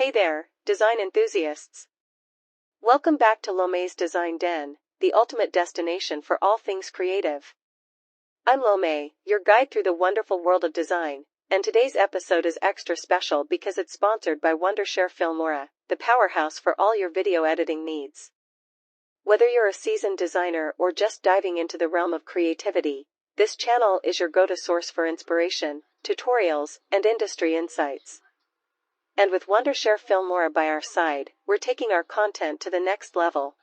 Hey there, design enthusiasts! Welcome back to Lome's Design Den, the ultimate destination for all things creative. I'm Lome, your guide through the wonderful world of design, and today's episode is extra special because it's sponsored by Wondershare Filmora, the powerhouse for all your video editing needs. Whether you're a seasoned designer or just diving into the realm of creativity, this channel is your go-to source for inspiration, tutorials, and industry insights. And with Wondershare Filmora by our side, we're taking our content to the next level.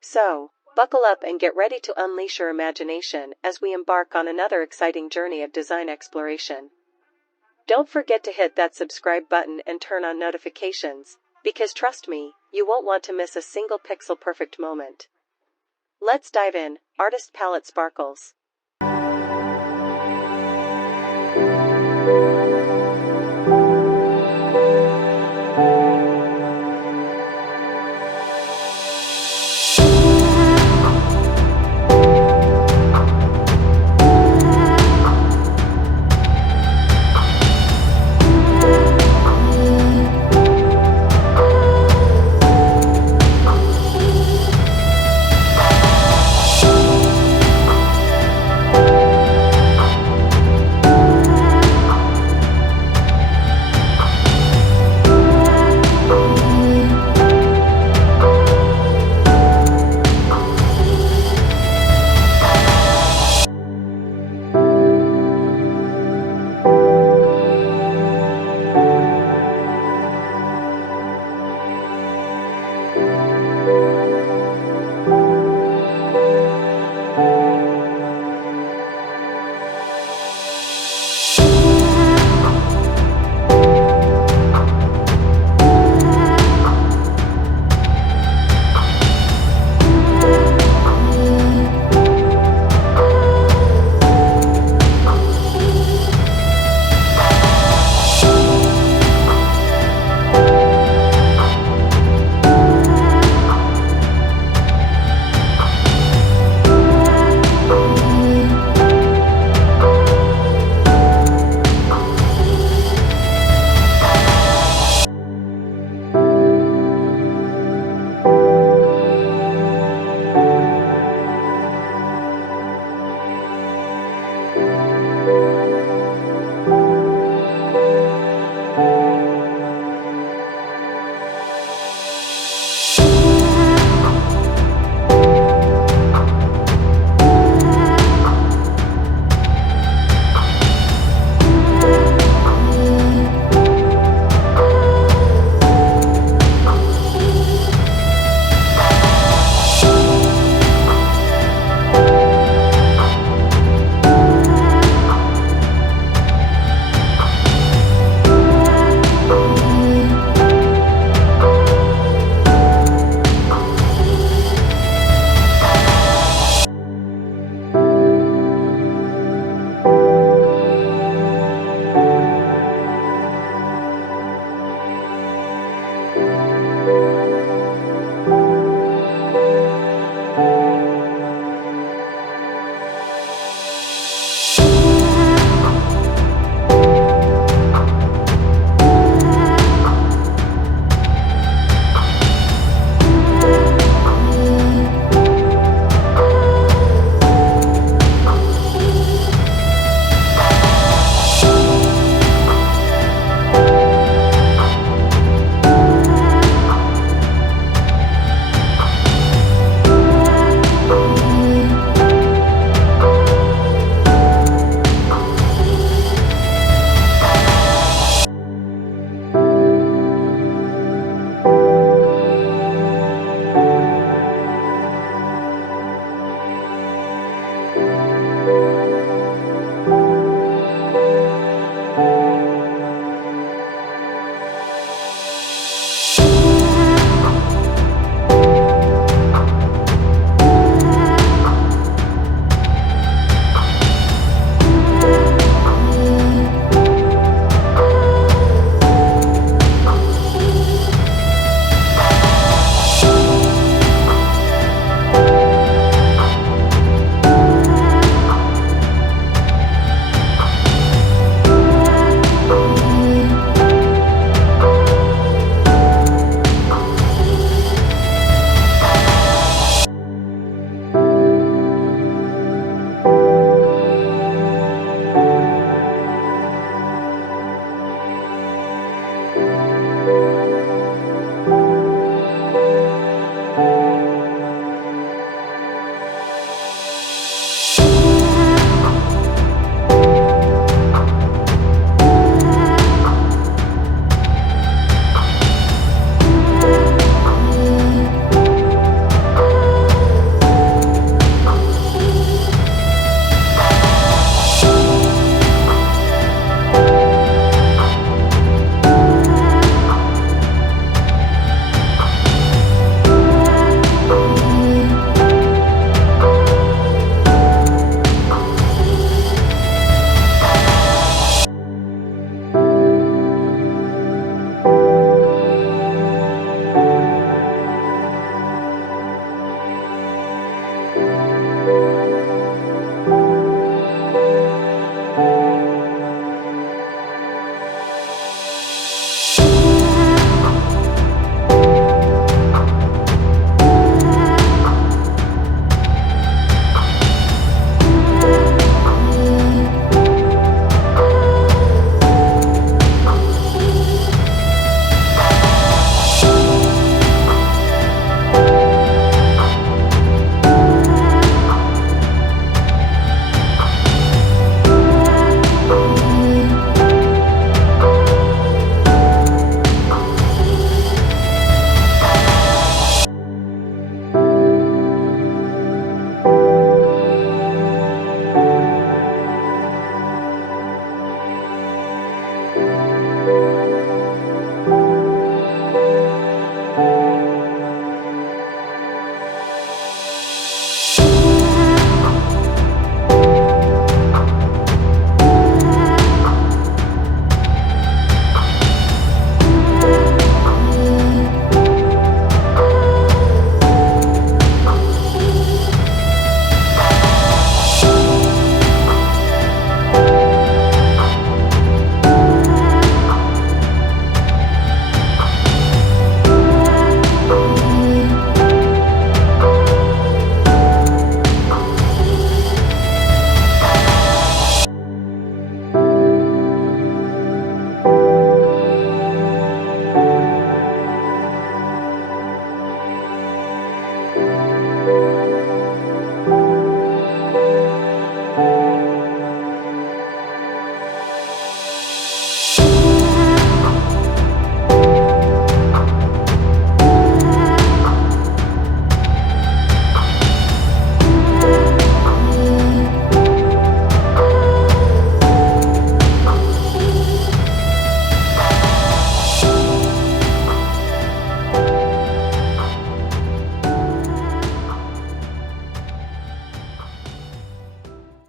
So, buckle up and get ready to unleash your imagination as we embark on another exciting journey of design exploration. Don't forget to hit that subscribe button and turn on notifications, because trust me, you won't want to miss a single pixel-perfect moment. Let's dive in. Artist palette sparkles.